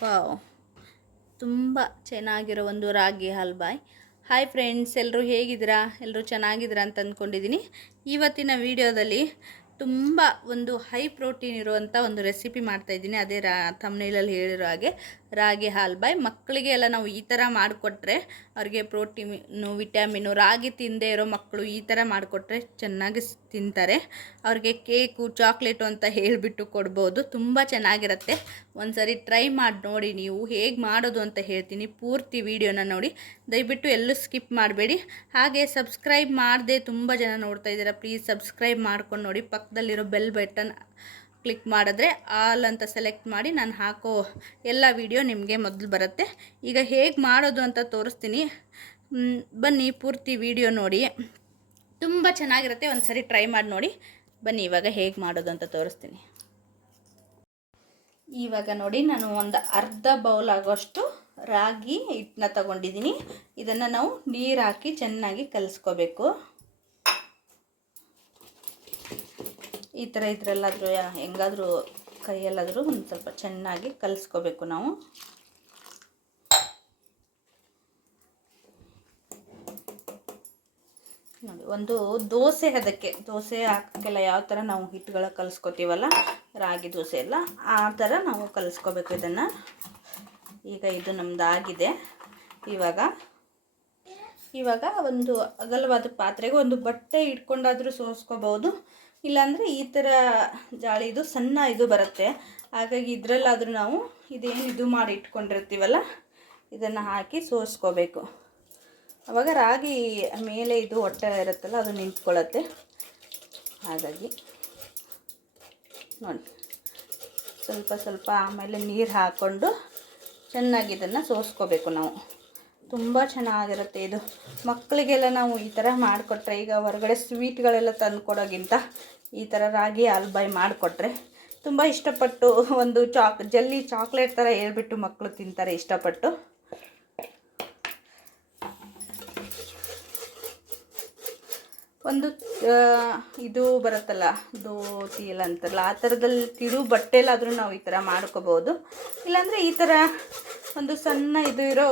Wow ತುಂಬ ಚೆನ್ನಾಗಿರೋ ಒಂದು ರಾಗಿ ಹಲ್ವಾಯ್. ಹಾಯ್ ಫ್ರೆಂಡ್ಸ್ ಎಲ್ಲರೂ ಹೇಗಿದ್ದೀರಾ? ಎಲ್ಲರೂ ಚೆನ್ನಾಗಿದ್ದೀರಾ ಅಂತ ಅಂದ್ಕೊಂಡಿದ್ದೀನಿ. ಇವತ್ತಿನ ವಿಡಿಯೋದಲ್ಲಿ ತುಂಬ ಒಂದು ಹೈ ಪ್ರೋಟೀನ್ ಇರುವಂಥ ಒಂದು ರೆಸಿಪಿ ಮಾಡ್ತಾಯಿದ್ದೀನಿ ಅದೇ ರಾ ತಮ್ಮನೇಲಲ್ಲಿ ಹೇಳಿರೋ ಹಾಗೆ ರಾಗಿ ಹಾಲ್ಬಾಯ್ ಮಕ್ಕಳಿಗೆ ಎಲ್ಲ ನಾವು ಈ ಥರ ಮಾಡಿಕೊಟ್ರೆ ಅವ್ರಿಗೆ ಪ್ರೋಟೀನು ವಿಟ್ಯಾಮಿನು ರಾಗಿ ತಿಂದೇ ಇರೋ ಮಕ್ಕಳು ಈ ಥರ ಮಾಡಿಕೊಟ್ರೆ ಚೆನ್ನಾಗಿ ತಿಂತಾರೆ. ಅವ್ರಿಗೆ ಕೇಕು, ಚಾಕ್ಲೇಟು ಅಂತ ಹೇಳಿಬಿಟ್ಟು ಕೊಡ್ಬೋದು. ತುಂಬ ಚೆನ್ನಾಗಿರುತ್ತೆ. ಒಂದ್ಸರಿ ಟ್ರೈ ಮಾಡಿ ನೋಡಿ ನೀವು ಹೇಗೆ ಮಾಡೋದು ಅಂತ ಹೇಳ್ತೀನಿ. ಪೂರ್ತಿ ವಿಡಿಯೋನ ನೋಡಿ. ದಯವಿಟ್ಟು ಎಲ್ಲೂ ಸ್ಕಿಪ್ ಮಾಡಬೇಡಿ. ಹಾಗೆ ಸಬ್ಸ್ಕ್ರೈಬ್ ಮಾಡದೆ ತುಂಬ ಜನ ನೋಡ್ತಾ ಇದ್ದೀರಾ, ಪ್ಲೀಸ್ ಸಬ್ಸ್ಕ್ರೈಬ್ ಮಾಡ್ಕೊಂಡು ನೋಡಿ. ಪಕ್ಕದಲ್ಲಿರೋ ಬೆಲ್ ಬಟನ್ ಕ್ಲಿಕ್ ಮಾಡಿದ್ರೆ ಆಲ್ ಅಂತ ಸೆಲೆಕ್ಟ್ ಮಾಡಿ ನಾನು ಹಾಕೋ ಎಲ್ಲ ವಿಡಿಯೋ ನಿಮಗೆ ಮೊದಲು ಬರುತ್ತೆ. ಈಗ ಹೇಗೆ ಮಾಡೋದು ಅಂತ ತೋರಿಸ್ತೀನಿ. ಬನ್ನಿ ಪೂರ್ತಿ ವಿಡಿಯೋ ನೋಡಿ. ತುಂಬ ಚೆನ್ನಾಗಿರುತ್ತೆ. ಒಂದು ಸರಿ ಟ್ರೈ ಮಾಡಿ ನೋಡಿ. ಬನ್ನಿ, ಇವಾಗ ಹೇಗೆ ಮಾಡೋದು ಅಂತ ತೋರಿಸ್ತೀನಿ. ಇವಾಗ ನೋಡಿ, ನಾನು ಒಂದು ಅರ್ಧ ಬೌಲ್ ಆಗೋಷ್ಟು ರಾಗಿ ಹಿಟ್ಟನ್ನ ತಗೊಂಡಿದ್ದೀನಿ. ಇದನ್ನು ನಾವು ನೀರು ಹಾಕಿ ಚೆನ್ನಾಗಿ ಕಲಿಸ್ಕೋಬೇಕು. ಈ ಥರ ಇದ್ರೆಲ್ಲಾದರೂ ಹೆಂಗಾದರೂ ಕೈಯಲ್ಲಾದರೂ ಒಂದು ಸ್ವಲ್ಪ ಚೆನ್ನಾಗಿ ಕಲಿಸ್ಕೋಬೇಕು ನಾವು ನೋಡಿ ಒಂದು ದೋಸೆ ಅದಕ್ಕೆ ದೋಸೆ ಹಾಕೋಕ್ಕೆಲ್ಲ ಯಾವ ಥರ ನಾವು ಹಿಟ್ಟುಗಳ ಕಲಿಸ್ಕೊತೀವಲ್ಲ? ರಾಗಿ ದೋಸೆ ಎಲ್ಲ ಆ ಥರ ನಾವು ಕಲಿಸ್ಕೋಬೇಕು ಇದನ್ನು. ಈಗ ಇದು ನಮ್ದು ಆಗಿದೆ. ಇವಾಗ ಇವಾಗ ಒಂದು ಅಗಲವಾದ ಪಾತ್ರೆಗೆ ಒಂದು ಬಟ್ಟೆ ಇಟ್ಕೊಂಡಾದರೂ ಸೋಸ್ಕೋಬೋದು. ಇಲ್ಲಾಂದರೆ ಈ ಥರ ಜಾಳಿದು ಸಣ್ಣ ಇದು ಬರುತ್ತೆ. ಹಾಗಾಗಿ ಇದರಲ್ಲಾದರೂ ನಾವು ಇದೇನು ಇದು ಮಾಡಿ ಇಟ್ಕೊಂಡಿರ್ತೀವಲ್ಲ, ಇದನ್ನು ಹಾಕಿ ಸೋಸ್ಕೋಬೇಕು. ಅವಾಗ ರಾಗಿ ಮೇಲೆ ಇದು ಹೊಟ್ಟೆ ಇರುತ್ತಲ್ಲ, ಅದು ನಿಂತ್ಕೊಳ್ಳುತ್ತೆ. ಹಾಗಾಗಿ ನೋಡಿ, ಸ್ವಲ್ಪ ಸ್ವಲ್ಪ ಆಮೇಲೆ ನೀರು ಹಾಕ್ಕೊಂಡು ಚೆನ್ನಾಗಿ ಇದನ್ನು ಸೋಸ್ಕೋಬೇಕು ನಾವು. ತುಂಬ ಚೆನ್ನಾಗಿರುತ್ತೆ ಇದು. ಮಕ್ಕಳಿಗೆಲ್ಲ ನಾವು ಈ ಥರ ಮಾಡಿಕೊಟ್ರೆ, ಈಗ ಹೊರಗಡೆ ಸ್ವೀಟ್ಗಳೆಲ್ಲ ತಂದು ಕೊಡೋಕ್ಕಿಂತ ಈ ಥರ ರಾಗಿ ಆಲ್ಬಾಯ್ ಮಾಡಿಕೊಟ್ರೆ ತುಂಬ ಇಷ್ಟಪಟ್ಟು ಒಂದು ಚಾಕ್, ಜಲ್ಲಿ ಚಾಕ್ಲೇಟ್ ಥರ ಹೇಳ್ಬಿಟ್ಟು ಮಕ್ಕಳು ತಿಂತಾರೆ ಇಷ್ಟಪಟ್ಟು. ಒಂದು ಇದು ಬರುತ್ತಲ್ಲ ದೋತಿ ಎಲ್ಲ ಅಂತಾರಲ್ಲ ಆ ಥರದಲ್ಲಿ ತಿರು ಬಟ್ಟೆಲಾದರೂ ನಾವು ಈ ಥರ ಮಾಡ್ಕೋಬೋದು. ಇಲ್ಲಾಂದರೆ ಈ ಥರ ಒಂದು ಸಣ್ಣ ಇದು ಇರೋ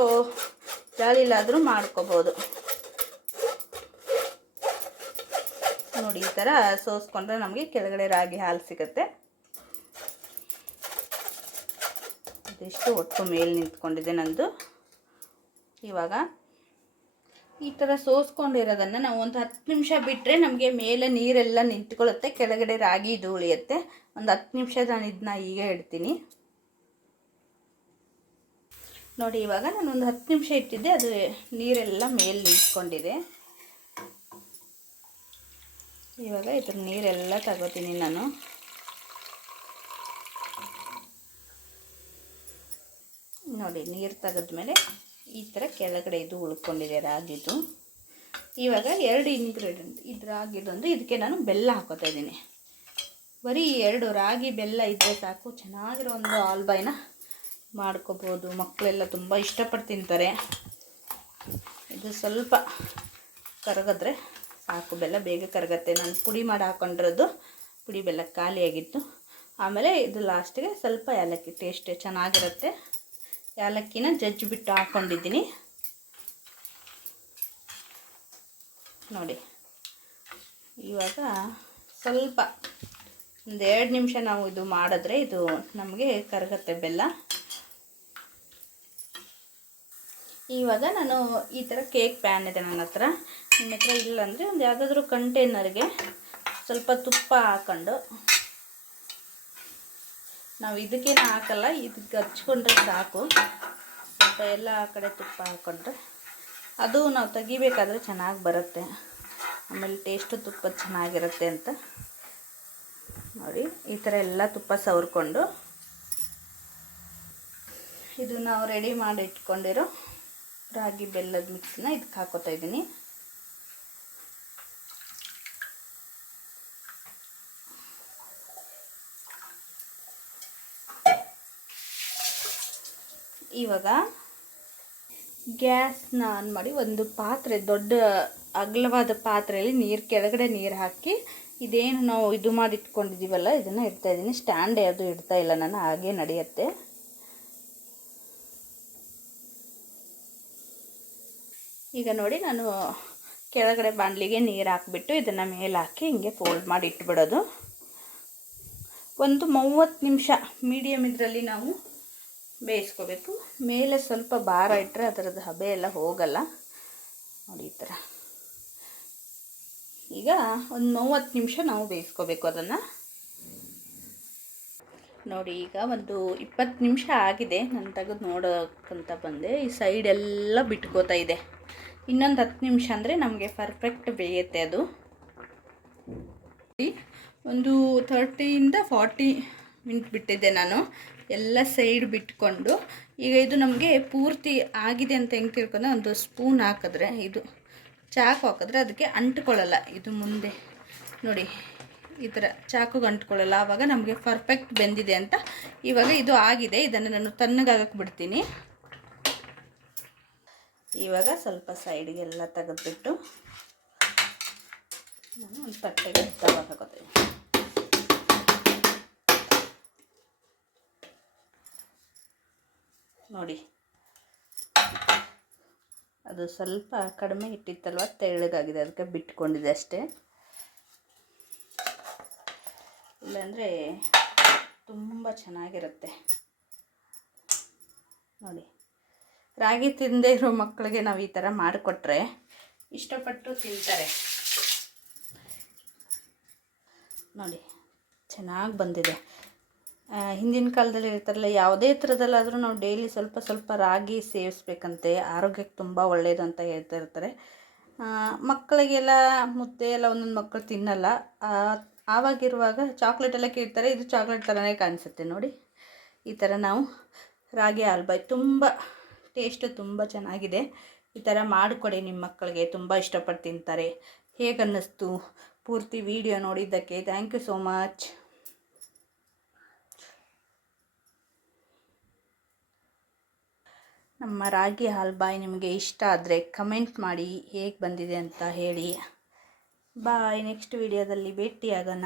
ಜಾಳಿಲಾದರೂ ಮಾಡ್ಕೋಬೋದು. ನೋಡಿ, ಈ ಥರ ಸೋಸ್ಕೊಂಡ್ರೆ ನಮಗೆ ಕೆಳಗಡೆ ರಾಗಿ ಹಾಲು ಸಿಗುತ್ತೆ. ಇದಿಷ್ಟು ಒಟ್ಟು ಮೇಲೆ ನಿಂತ್ಕೊಂಡಿದೆ ನಂದು. ಇವಾಗ ಈ ಥರ ಸೋಸ್ಕೊಂಡಿರೋದನ್ನು ನಾವು ಒಂದು ಹತ್ತು ನಿಮಿಷ ಬಿಟ್ಟರೆ ನಮಗೆ ಮೇಲೆ ನೀರೆಲ್ಲ ನಿಂತ್ಕೊಳ್ಳುತ್ತೆ, ಕೆಳಗಡೆ ರಾಗಿ ಇದು ಉಳಿಯುತ್ತೆ. ಒಂದು ಹತ್ತು ನಿಮಿಷ ನಾನು ಇದನ್ನ ಈಗ ಇಡ್ತೀನಿ. ನೋಡಿ, ಇವಾಗ ನಾನು ಒಂದು ಹತ್ತು ನಿಮಿಷ ಇಟ್ಟಿದ್ದೆ, ಅದು ನೀರೆಲ್ಲ ಮೇಲೆ ನಿಂತ್ಕೊಂಡಿದೆ. ಇವಾಗ ಇದ್ರ ನೀರೆಲ್ಲ ತಗೋತೀನಿ ನಾನು. ನೋಡಿ, ನೀರು ತೆಗೆದ್ಮೇಲೆ ಈ ಥರ ಕೆಳಗಡೆ ಇದು ಉಳ್ಕೊಂಡಿದೆ ರಾಗಿದು. ಇವಾಗ ಎರಡು ಇಂಗ್ರೀಡಿಯೆಂಟ್ ಇದು ರಾಗಿದೊಂದು. ಇದಕ್ಕೆ ನಾನು ಬೆಲ್ಲ ಹಾಕೋತಾ ಇದ್ದೀನಿ. ಬರೀ ಎರಡು ರಾಗಿ ಬೆಲ್ಲ ಇದ್ದರೆ ಸಾಕು. ಚೆನ್ನಾಗಿರೋ ಒಂದು ಆಲ್ಬಾಯ್ನ ಮಾಡ್ಕೋಬೋದು. ಮಕ್ಕಳೆಲ್ಲ ತುಂಬ ಇಷ್ಟಪಟ್ಟು ತಿಂತಾರೆ. ಇದು ಸ್ವಲ್ಪ ಕರಗಿದ್ರೆ ಸಾಕು. ಬೆಲ್ಲ ಬೇಗ ಕರಗತ್ತೆ. ನಾನು ಪುಡಿ ಮಾಡಿ ಹಾಕೊಂಡಿರೋದು ಪುಡಿ ಬೆಲ್ಲ ಖಾಲಿಯಾಗಿತ್ತು. ಆಮೇಲೆ ಇದು ಲಾಸ್ಟಿಗೆ ಸ್ವಲ್ಪ ಏಲಕ್ಕಿ. ಟೇಸ್ಟ್ ಚೆನ್ನಾಗಿರುತ್ತೆ. ಏಲಕ್ಕಿನ ಜಜ್ಜಿ ಬಿಟ್ಟು ಹಾಕ್ಕೊಂಡಿದ್ದೀನಿ ನೋಡಿ, ಇವಾಗ ಸ್ವಲ್ಪ ಒಂದು ಎರಡು ನಿಮಿಷ ನಾವು ಇದು ಮಾಡಿದ್ರೆ ಇದು ನಮಗೆ ಕರಗತ್ತೆ ಬೆಲ್ಲ. ಇವಾಗ ನಾನು ಈ ಥರ ಕೇಕ್ ಪ್ಯಾನ್ ಇದೆ ನನ್ನ ಹತ್ರ. ನಿಮ್ಮ ಹತ್ರ ಇಲ್ಲಾಂದರೆ ಒಂದು ಯಾವುದಾದ್ರೂ ಕಂಟೈನರ್ಗೆ ಸ್ವಲ್ಪ ತುಪ್ಪ ಹಾಕ್ಕೊಂಡು ನಾವು ಇದಕ್ಕೇನು ಹಾಕಲ್ಲ ಇದಕ್ಕೆ ಹಚ್ಕೊಂಡ್ರೆ ಸಾಕು. ಸ್ವಲ್ಪ ಎಲ್ಲ ಆ ಕಡೆ ತುಪ್ಪ ಹಾಕ್ಕೊಂಡ್ರೆ ಅದು ನಾವು ತೆಗಿಬೇಕಾದ್ರೆ ಚೆನ್ನಾಗಿ ಬರುತ್ತೆ. ಆಮೇಲೆ ಟೇಸ್ಟು ತುಪ್ಪ ಚೆನ್ನಾಗಿರುತ್ತೆ ಅಂತ. ನೋಡಿ, ಈ ಥರ ಎಲ್ಲ ತುಪ್ಪ ಸವರ್ಕೊಂಡು ಇದು ನಾವು ರೆಡಿ ಮಾಡಿ ಇಟ್ಕೊಂಡಿರೋ ರಾಗಿ ಬೆಲ್ಲದ ಮಿಕ್ಸನ್ನ ಇದಕ್ಕೆ ಹಾಕೋತಾ ಇದ್ದೀನಿ ಇವಾಗ ಗ್ಯಾಸ್ನ ಆನ್ ಮಾಡಿ ಒಂದು ಪಾತ್ರೆ, ದೊಡ್ಡ ಅಗಲವಾದ ಪಾತ್ರೆಯಲ್ಲಿ ನೀರು ಕೆಳಗಡೆ ನೀರು ಹಾಕಿ, ಇದೇನು ನಾವು ಇದು ಮಾಡಿ ಇಟ್ಕೊಂಡಿದ್ದೀವಲ್ಲ, ಇದನ್ನು ಇಡ್ತಾ ಇದ್ದೀನಿ. ಸ್ಟ್ಯಾಂಡ್ ಯಾವುದು ಇಡ್ತಾ ಇಲ್ಲ ನಾನು ಹಾಗೆ ನಡೆಯುತ್ತೆ. ಈಗ ನೋಡಿ, ನಾನು ಕೆಳಗಡೆ ಬಾಂಡ್ಲಿಗೆ ನೀರು ಹಾಕಿಬಿಟ್ಟು ಇದನ್ನು ಮೇಲೆ ಹಾಕಿ ಹಿಂಗೆ ಫೋಲ್ಡ್ ಮಾಡಿ ಇಟ್ಬಿಡೋದು. ಒಂದು ಮೂವತ್ತು ನಿಮಿಷ ಮೀಡಿಯಮ್ ಇದರಲ್ಲಿ ನಾವು ಬೇಯಿಸ್ಕೋಬೇಕು. ಮೇಲೆ ಸ್ವಲ್ಪ ಭಾರ ಇಟ್ಟರೆ ಅದರದ್ದು ಹಬೆ ಎಲ್ಲ ಹೋಗಲ್ಲ. ನೋಡಿ ಈ ಥರ. ಈಗ ಒಂದು ಮೂವತ್ತು ನಿಮಿಷ ನಾವು ಬೇಯಿಸ್ಕೋಬೇಕು ಅದನ್ನು. ನೋಡಿ, ಈಗ ಒಂದು ಇಪ್ಪತ್ತು ನಿಮಿಷ ಆಗಿದೆ. ನಾನು ತೆಗೆದು ನೋಡೋಕ್ಕಂತ ಬಂದೆ. ಈ ಸೈಡ್ ಎಲ್ಲ ಬಿಟ್ಕೋತಾ ಇದೆ. ಇನ್ನೊಂದು ಹತ್ತು ನಿಮಿಷ ಅಂದರೆ ನಮಗೆ ಪರ್ಫೆಕ್ಟ್ ಬೇಯುತ್ತೆ ಅದು. ಒಂದು ತರ್ಟಿಯಿಂದ ಫಾರ್ಟಿ ಬಿಟ್ಟಿದ್ದೆ ನಾನು. ಎಲ್ಲ ಸೈಡ್ ಬಿಟ್ಕೊಂಡು. ಈಗ ಇದು ನಮಗೆ ಪೂರ್ತಿ ಆಗಿದೆ ಅಂತ ಹೆಂಗೆ ತಿಳ್ಕೊಂಡ್ರೆ ಒಂದು ಸ್ಪೂನ್ ಹಾಕಿದ್ರೆ ಇದು. ಚಾಕು ಹಾಕಿದ್ರೆ ಅದಕ್ಕೆ ಅಂಟ್ಕೊಳ್ಳಲ್ಲ. ಇದು ಮುಂದೆ. ನೋಡಿ, ಈ ಥರ ಚಾಕುಗೆ ಅಂಟ್ಕೊಳ್ಳಲ್ಲ. ಆವಾಗ ನಮಗೆ ಪರ್ಫೆಕ್ಟ್ ಬೆಂದಿದೆ ಅಂತ ಇವಾಗ ಇದು ಆಗಿದೆ. ಇದನ್ನು ನಾನು ತಣ್ಣಗಾಗಕ್ಕೆ ಬಿಡ್ತೀನಿ. ಇವಾಗ ಸ್ವಲ್ಪ ಸೈಡ್ಗೆಲ್ಲ ತೆಗೆದ್ಬಿಟ್ಟು ನಾನು ಒಂದು ತಟ್ಟೆಗೆ ತಗೋತೀನಿ ನೋಡಿ. ಅದು ಸ್ವಲ್ಪ ಕಡಿಮೆ ಇಟ್ಟಿತ್ತಲ್ವ, ತೆಳ್ಳಗಾಗಿದೆ, ಅದಕ್ಕೆ ಬಿಟ್ಕೊಂಡಿದೆ ಅಷ್ಟೇ. ಇಲ್ಲಾಂದರೆ ತುಂಬ ಚೆನ್ನಾಗಿರುತ್ತೆ. ನೋಡಿ. ರಾಗಿ ತಿಂದೇ ಇರೋ ಮಕ್ಕಳಿಗೆ ನಾವು ಈ ಥರ ಮಾಡಿಕೊಟ್ರೆ ಇಷ್ಟಪಟ್ಟು ತಿಂತಾರೆ. ನೋಡಿ, ಚೆನ್ನಾಗಿ ಬಂದಿದೆ. ಹಿಂದಿನ ಕಾಲದಲ್ಲಿ ಇರ್ತಾರಲ್ಲ ಯಾವುದೇ ಥರದಲ್ಲಾದರೂ ನಾವು ಡೈಲಿ ಸ್ವಲ್ಪ ಸ್ವಲ್ಪ ರಾಗಿ ಸೇವಿಸ್ಬೇಕಂತೆ, ಆರೋಗ್ಯಕ್ಕೆ ತುಂಬ ಒಳ್ಳೆಯದು ಅಂತ ಹೇಳ್ತಾ ಇರ್ತಾರೆ. ಮಕ್ಕಳಿಗೆಲ್ಲ ಮುದ್ದೆ ಎಲ್ಲ ಒಂದೊಂದು ಮಕ್ಕಳು ತಿನ್ನಲ್ಲ. ಆವಾಗಿರುವಾಗ ಚಾಕ್ಲೇಟ್ ಎಲ್ಲ ಕೇಳ್ತಾರೆ, ಇದು ಚಾಕ್ಲೇಟ್ ಥರನೇ ಕಾಣಿಸುತ್ತೆ ನೋಡಿ. ಈ ಥರ ನಾವು ರಾಗಿ ಹಾಲ್ಬಾಯ್ ತುಂಬ ಟೇಸ್ಟು ತುಂಬ ಚೆನ್ನಾಗಿದೆ. ಈ ಥರ ಮಾಡಿಕೊಡಿ ನಿಮ್ಮ ಮಕ್ಕಳಿಗೆ, ತುಂಬ ಇಷ್ಟಪಟ್ಟು ತಿಂತಾರೆ. ಹೇಗೆ ಅನ್ನಿಸ್ತು ಪೂರ್ತಿ ವಿಡಿಯೋ ನೋಡಿದ್ದಕ್ಕೆ ಥ್ಯಾಂಕ್ ಯು ಸೋ ಮಚ್ ನಮ್ಮ ರಾಗಿ ಹಾಲ್ಬಾಯ್ ನಿಮಗೆ ಇಷ್ಟ ಆದರೆ ಕಮೆಂಟ್ ಮಾಡಿ ಹೇಗೆ ಬಂದಿದೆ ಅಂತ ಹೇಳಿ. ಬಾಯ್, ನೆಕ್ಸ್ಟ್ ವಿಡಿಯೋದಲ್ಲಿ ಭೇಟಿಯಾಗೋಣ.